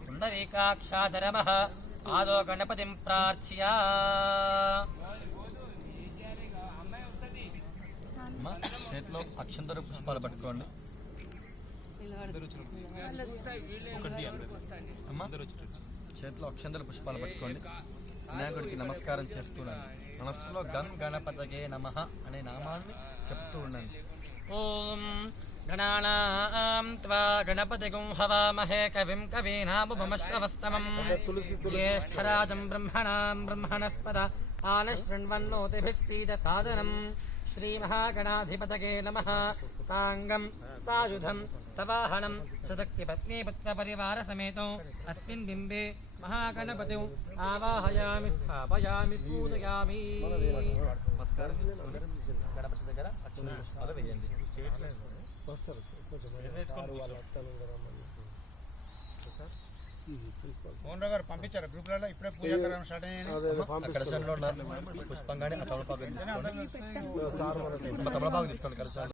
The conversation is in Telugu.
పుండరీకాక్షాధరమః ఆదో గణపతిం ప్రార్థ్య చేతిలో అక్షంతర పుష్పాలు పట్టుకోండి. చేతిలో అక్షంతర పుష్పాలు పట్టుకోండి. వినాయకుడికి నమస్కారం చేస్తున్నాను. మనస్సులో గం గణపతగే నమః అనే నామాన్ని చెప్తూ ఉండండి. ఓం గణానాం త్వా గణపతిగుం హవామహే కవిం కవీనాముపమశ్రవస్తమం జ్యేష్ఠరాజం బ్రహ్మణాం బ్రహ్మణస్పద ఆనశృణ్వన్నోతిభిः సీదసాదనం. శ్రీమహాగణాధిపతగే నమః. సాంగం సాయుధం సవాహనం సుదక్తి పత్నీ పుత్ర పరివార సమేతం అస్మిన్ బింబే మహాగణపతిం ఆవాహయామి స్థాపయామి పూజయామి. గణపతి దగ్గర అక్షంతర పుష్పాలు వేయండి. మోహన్ రావు గారు పంపించారు గ్రూప్లలో ఇప్పుడే పూజ స్టార్ట్ అయ్యాయి. పుష్పంగానే తమలపాకు తీసుకోండి.